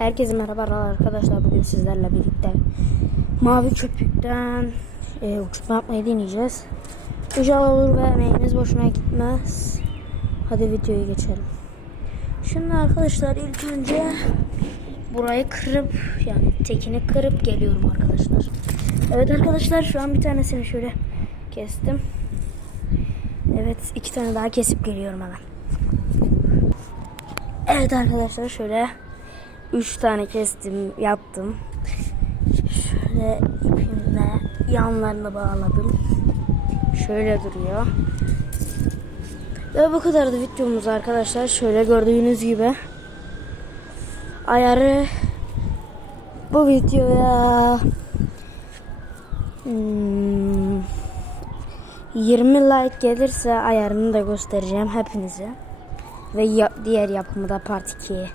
Herkese merhabalar arkadaşlar. Bugün sizlerle birlikte mavi köpükten uçurtma yapmayı deneyeceğiz. İnşallah olur ve emeğimiz boşuna gitmez. Hadi videoya geçelim. Şimdi arkadaşlar ilk önce burayı kırıp, yani tekini kırıp geliyorum arkadaşlar. Evet arkadaşlar, şu an bir tanesini şöyle kestim. Evet, 2 tane daha kesip geliyorum hemen. Evet arkadaşlar, şöyle 3 tane kestim, yaptım. Şöyle ipimle yanlarını bağladım. Şöyle duruyor. Ve bu kadardı videomuz arkadaşlar. Şöyle gördüğünüz gibi ayarı bu videoya 20 like gelirse ayarını da göstereceğim hepinize. Ve diğer yapımı da part 2'ye